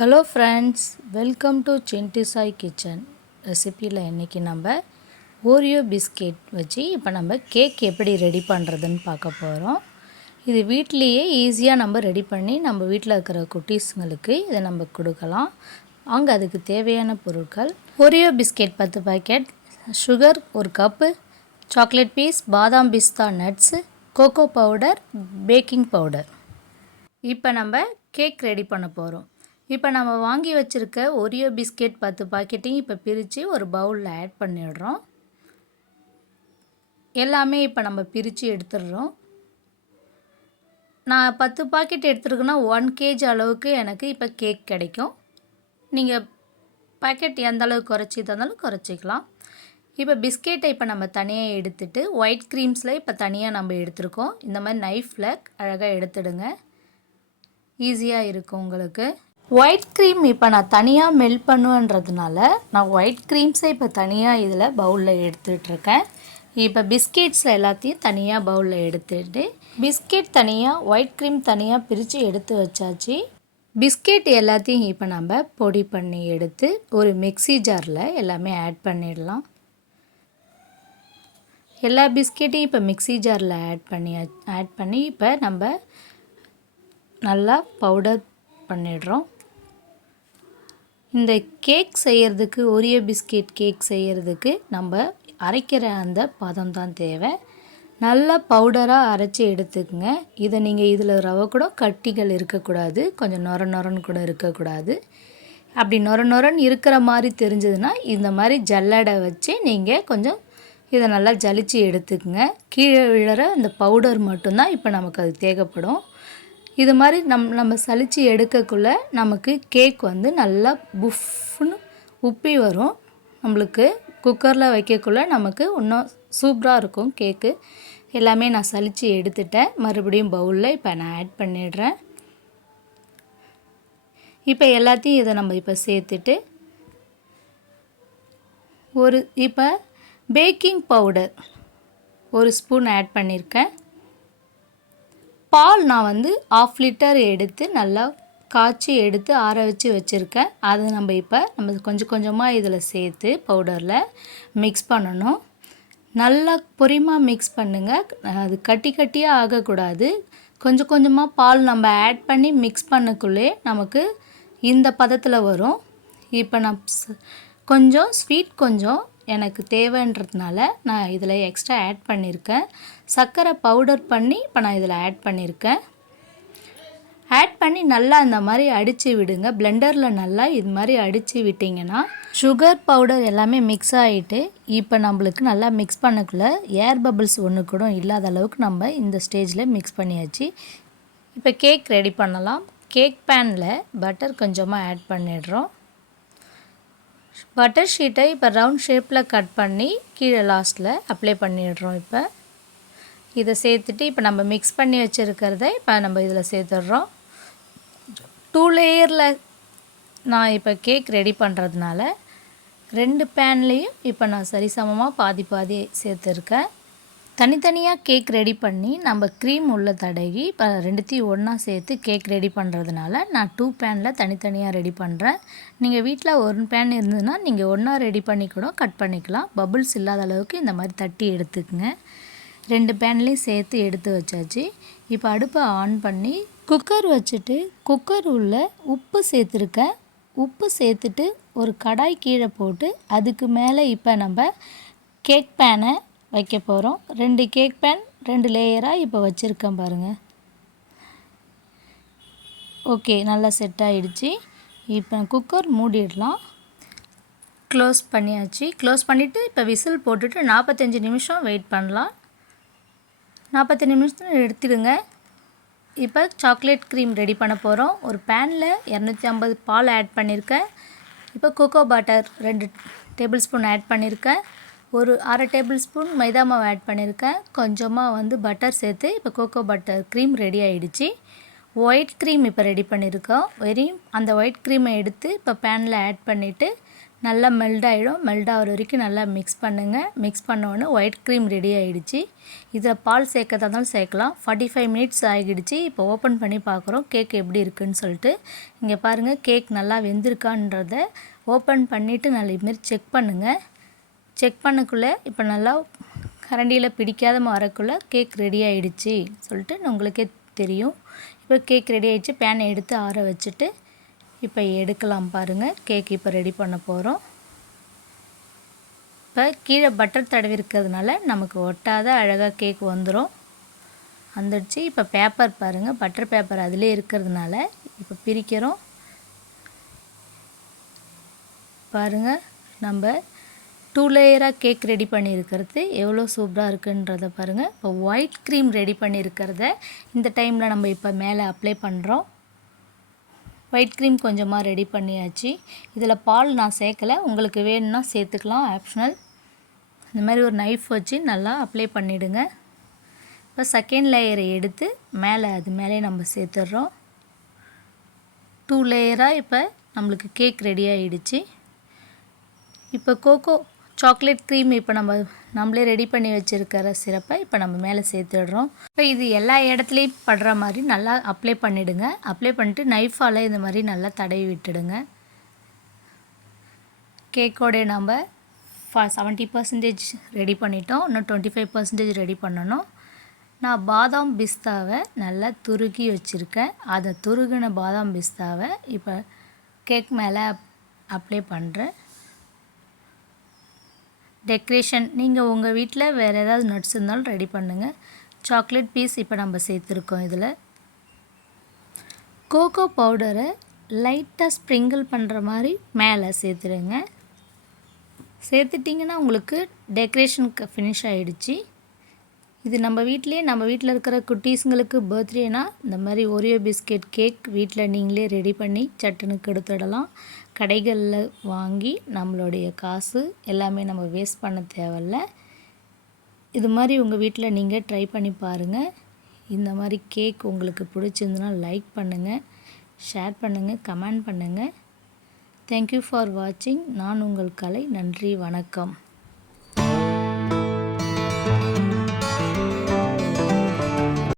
Hello friends, welcome to Cindy Sai kitchen. ரெசிப்பியில் இன்றைக்கி நம்ம ஓரியோ பிஸ்கெட் வச்சு இப்போ நம்ம கேக் எப்படி ரெடி பண்ணுறதுன்னு பார்க்க போகிறோம். இது வீட்லேயே ஈஸியாக நம்ம ரெடி பண்ணி நம்ம வீட்டில் இருக்கிற குட்டீஸுங்களுக்கு இதை நம்ம கொடுக்கலாம். அங்கே அதுக்கு தேவையான பொருட்கள்: Oreo biscuit 10 packet, sugar 1 cup, chocolate piece, பாதாம் பிஸ்தா nuts, cocoa powder, baking powder. இப்போ நம்ம கேக் ரெடி பண்ண போகிறோம். இப்போ நம்ம வாங்கி வச்சுருக்க ஓரியோ பிஸ்கெட் 10 பாக்கெட்டையும் இப்போ பிரித்து ஒரு பவுலில் ஆட் பண்ணிடுறோம். எல்லாமே இப்போ நம்ம பிரித்து எடுத்துடுறோம். நான் 10 பாக்கெட் எடுத்துருக்கேன்னா 1 kg அளவுக்கு எனக்கு இப்போ கேக் கிடைக்கும். நீங்கள் பாக்கெட் எந்த அளவுக்கு குறைச்சி தந்தாலும் குறைச்சிக்கலாம். இப்போ பிஸ்கெட்டை இப்போ நம்ம தனியாக எடுத்துகிட்டு ஒயிட் க்ரீம்ஸில் இப்போ தனியாக நம்ம எடுத்துருக்கோம். இந்த மாதிரி நைஃப்பில் அழகாக எடுத்துடுங்க, ஈஸியாக இருக்கும் உங்களுக்கு. ஒயிட் க்ரீம் இப்போ நான் தனியாக மெல்ட் பண்ணுவேன்றதுனால நான் ஒயிட் க்ரீம்ஸை இப்போ தனியாக இதில் பவுலில் எடுத்துகிட்ருக்கேன். இப்போ பிஸ்கெட்ஸில் எல்லாத்தையும் தனியாக பவுலில் எடுத்துகிட்டு பிஸ்கெட் தனியாக ஒயிட் க்ரீம் தனியாக பிரித்து எடுத்து வச்சாச்சு. பிஸ்கெட் எல்லாத்தையும் இப்போ நம்ம பொடி பண்ணி எடுத்து ஒரு மிக்ஸி ஜாரில் எல்லாமே ஆட் பண்ணிடலாம். எல்லா பிஸ்கெட்டையும் இப்போ மிக்ஸி ஜாரில் ஆட் பண்ணி இப்போ நம்ம நல்லா பவுடர் பண்ணிடுறோம். இந்த கேக் செய்கிறதுக்கு, ஓரியோ பிஸ்கெட் கேக் செய்கிறதுக்கு நம்ம அரைக்கிற அந்த பதம் தான் தேவை. நல்லா பவுடராக அரைச்சி எடுத்துக்கங்க. இதை நீங்கள் இதில் ரவை கூட கட்டிகள் இருக்கக்கூடாது, கொஞ்சம் நொர நொரன்னு கூட இருக்கக்கூடாது. அப்படி நொர நொரன்னு இருக்கிற மாதிரி தெரிஞ்சதுன்னா இந்த மாதிரி ஜல்லடை வச்சு நீங்கள் கொஞ்சம் இதை நல்லா ஜலிச்சு எடுத்துக்கங்க. கீழே விழுற இந்த பவுடர் மட்டும்தான் இப்போ நமக்கு அது தேவைப்படும். இது மாதிரி நம்ம சலித்து எடுக்கக்குள்ளே நமக்கு கேக் வந்து நல்லா புஃப்னு உப்பி வரும். நம்மளுக்கு குக்கரில் வைக்கக்குள்ளே நமக்கு இன்னும் சூப்பராக இருக்கும் கேக்கு. எல்லாமே நான் சலித்து எடுத்துட்டேன். மறுபடியும் பவுலில் இப்போ நான் ஆட் பண்ணிடுறேன். இப்போ எல்லாத்தையும் இதை நம்ம இப்போ சேர்த்துட்டு இப்போ பேக்கிங் பவுடர் 1 ஸ்பூன் ஆட் பண்ணியிருக்கேன். பால் நான் வந்து 1/2 லிட்டர் எடுத்து நல்லா காய்ச்சி எடுத்து ஆற வச்சு வச்சுருக்கேன். அதை நம்ம கொஞ்சம் கொஞ்சமாக இதில் சேர்த்து பவுடரில் மிக்ஸ் பண்ணணும். நல்லா பொறுமையாக மிக்ஸ் பண்ணுங்கள். அது கட்டி கட்டியாக ஆகக்கூடாது. கொஞ்சம் கொஞ்சமாக பால் நம்ம ஆட் பண்ணி மிக்ஸ் பண்ணக்குள்ளே நமக்கு இந்த பதத்தில் வரும். இப்போ நான் கொஞ்சம் ஸ்வீட் கொஞ்சம் எனக்கு தேவைன்றதுனால நான் இதில் எக்ஸ்ட்ரா ஆட் பண்ணியிருக்கேன். சர்க்கரை பவுடர் பண்ணி இப்போ நான் இதில் ஆட் பண்ணியிருக்கேன். ஆட் பண்ணி நல்லா இந்த மாதிரி அடித்து விடுங்க. பிளெண்டரில் நல்லா இது மாதிரி அடித்து விட்டிங்கன்னா சுகர் பவுடர் எல்லாமே மிக்ஸ் ஆகிட்டு இப்போ நம்மளுக்கு நல்லா மிக்ஸ் பண்ணக்குள்ளே ஏர் பபிள்ஸ் ஒன்று கூட இல்லாத அளவுக்கு நம்ம இந்த ஸ்டேஜில் மிக்ஸ் பண்ணியாச்சு. இப்போ கேக் ரெடி பண்ணலாம். கேக் பேனில் பட்டர் கொஞ்சமாக ஆட் பண்ணிடுறோம். பட்டர் ஷீட்டை இப்போ ரவுண்ட் ஷேப்பில் கட் பண்ணி கீழே லாஸ்ட்டில் அப்ளை பண்ணிடுறோம். இப்போ இதை சேர்த்துட்டு இப்போ நம்ம மிக்ஸ் பண்ணி வச்சுருக்கிறத இப்போ நம்ம இதில் சேர்த்துடுறோம். 2 லேயரில் நான் இப்போ கேக் ரெடி பண்ணுறதுனால 2 பேன்லேயும் இப்போ நான் சரிசமமாக பாதி பாதி சேர்த்துருக்கேன். தனித்தனியாக கேக் ரெடி பண்ணி நம்ம க்ரீம் உள்ள தடவி இப்போ 2த்தையும் ஒன்றா சேர்த்து கேக் ரெடி பண்ணுறதுனால நான் 2 பேனில் தனித்தனியாக ரெடி பண்ணுறேன். நீங்கள் வீட்டில் 1 பேன் இருந்ததுன்னா நீங்கள் ஒன்றா ரெடி பண்ணி கூட கட் பண்ணிக்கலாம். பபுள்ஸ் இல்லாத அளவுக்கு இந்த மாதிரி தட்டி எடுத்துக்கங்க. 2 பேன்லேயும் சேர்த்து எடுத்து வச்சாச்சு. இப்போ அடுப்பை ஆன் பண்ணி குக்கர் வச்சுட்டு குக்கர் உள்ள உப்பு சேர்த்துருக்கேன். உப்பு சேர்த்துட்டு ஒரு கடாய் கீழே போட்டு அதுக்கு மேலே இப்போ நம்ம கேக் பேனை வைக்க போகிறோம். 2 கேக் பேன் 2 லேயராக இப்போ வச்சுருக்கேன் பாருங்கள். ஓகே, நல்லா செட் ஆகிடுச்சு. இப்போ குக்கர் மூடிடலாம். க்ளோஸ் பண்ணியாச்சு. க்ளோஸ் பண்ணிவிட்டு இப்போ விசில் போட்டுட்டு 45 நிமிஷம் வெயிட் பண்ணலாம். 45 நிமிஷத்தில் எடுத்துடுங்க. இப்போ சாக்லேட் க்ரீம் ரெடி பண்ண போகிறோம். ஒரு பேனில் 250 பால் ஆட் பண்ணியிருக்கேன். இப்போ cocoa butter 2 tablespoon add பண்ணியிருக்கேன். ஒரு 1/2 டேபிள் ஸ்பூன் மைதா மாவு ஆட் பண்ணியிருக்கேன். கொஞ்சமாக வந்து பட்டர் சேர்த்து இப்போ கோகோ பட்டர் க்ரீம் ரெடி ஆகிடுச்சு. ஒயிட் க்ரீம் இப்போ ரெடி பண்ணியிருக்கோம். அந்த ஒயிட் க்ரீமை எடுத்து இப்போ பேனில் ஆட் பண்ணிவிட்டு நல்லா மெல்ட் ஆகிடும். மெல்ட் ஆகிற வரைக்கும் நல்லா மிக்ஸ் பண்ணுங்கள். மிக்ஸ் பண்ணோடனே ஒயிட் க்ரீம் ரெடி ஆகிடுச்சு. இதை பால் சேர்க்கறதா இருந்தாலும் சேர்க்கலாம். 45 மினிட்ஸ் ஆகிடுச்சு. இப்போ ஓப்பன் பண்ணி பார்க்குறோம் கேக் எப்படி இருக்குதுன்னு சொல்லிட்டு. இங்கே பாருங்கள் கேக் நல்லா வெந்திருக்கான்றதை ஓப்பன் பண்ணிவிட்டு நல்லா இதுமாரி செக் பண்ணுங்கள். செக் பண்ணக்குள்ளே இப்போ நல்லா கரண்டியில் பிடிக்காத வரக்குள்ளே கேக் ரெடி ஆகிடுச்சு சொல்லிட்டு உங்களுக்கே தெரியும். இப்போ கேக் ரெடி ஆகிடுச்சு. பேனை எடுத்து ஆற வச்சுட்டு இப்போ எடுக்கலாம் பாருங்கள். கேக் இப்போ ரெடி பண்ண போகிறோம். இப்போ கீழே பட்டர் தடவி இருக்கிறதுனால நமக்கு ஒட்டாத அழகாக கேக் வந்துடும். வந்துடுச்சு. இப்போ பேப்பர் பாருங்கள், பட்டர் பேப்பர் அதிலே இருக்கிறதுனால இப்போ பிரிக்கிறோம். பாருங்கள் நம்ம 2 லேயராக கேக் ரெடி பண்ணியிருக்கிறது எவ்வளோ சூப்பராக இருக்குன்றதை பாருங்கள். இப்போ ஒயிட் க்ரீம் ரெடி பண்ணியிருக்கிறத இந்த டைமில் நம்ம இப்போ மேலே அப்ளை பண்ணுறோம். ஒயிட் க்ரீம் கொஞ்சமாக ரெடி பண்ணியாச்சு. இதில் பால் நான் சேர்க்கலை, உங்களுக்கு வேணும்னா சேர்த்துக்கலாம், ஆப்ஷனல். இந்த மாதிரி ஒரு நைஃப் வச்சு நல்லா அப்ளை பண்ணிவிடுங்க. இப்போ செகண்ட் லேயரை எடுத்து மேலே அது மேலே நம்ம சேர்த்துட்றோம். 2 லேயராக இப்போ நம்மளுக்கு கேக் ரெடி ஆகிடுச்சு. இப்போ கோகோ சாக்லேட் க்ரீம் இப்போ நம்மளே ரெடி பண்ணி வச்சுருக்கிற சிரப்பை இப்போ நம்ம மேலே சேர்த்துடுறோம். இப்போ இது எல்லா இடத்துலையும் படுற மாதிரி நல்லா அப்ளை பண்ணிவிடுங்க. அப்ளை பண்ணிட்டு நைஃபால் இந்த மாதிரி நல்லா தடவி விட்டுடுங்க. கேக்கோடைய நம்ம 70% ரெடி பண்ணிட்டோம். இன்னும் 25% ரெடி பண்ணணும். நான் பாதாம் பிஸ்தாவை நல்லா துருகி வச்சுருக்கேன். அதை துருகின பாதாம் பிஸ்தாவை இப்போ கேக் மேலே அப்ளை பண்ணுறேன். டெக்கரேஷன் நீங்கள் உங்கள் வீட்டில் வேறு ஏதாவது நட்ஸ் இருந்தாலும் ரெடி பண்ணுங்கள். சாக்லேட் பீஸ் இப்போ நம்ம சேர்த்துருக்கோம். இதில் கோகோ பவுடரை லைட்டாக ஸ்ப்ரிங்கிள் பண்ணுற மாதிரி மேலே சேர்த்துடுங்க. சேர்த்துட்டிங்கன்னா உங்களுக்கு டெக்கரேஷனுக்கு ஃபினிஷ் ஆகிடுச்சு. இது நம்ம வீட்டில் இருக்கிற குட்டீஸுங்களுக்கு பர்த்டேனா இந்த மாதிரி ஓரியோ பிஸ்கெட் கேக் வீட்டில் நீங்களே ரெடி பண்ணி சட்டுன்னு கொடுத்துடலாம். கடைகளில் வாங்கி நம்மளுடைய காசு எல்லாமே நம்ம வேஸ்ட் பண்ண தேவையில்ல. இது மாதிரி உங்கள் வீட்டில் நீங்கள் ட்ரை பண்ணி பாருங்கள். இந்த மாதிரி கேக் உங்களுக்கு பிடிச்சிருந்துன்னா லைக் பண்ணுங்கள், ஷேர் பண்ணுங்கள், கமெண்ட் பண்ணுங்கள். தேங்க்யூ ஃபார் வாட்சிங். நான் உங்கள் கலை. நன்றி, வணக்கம்.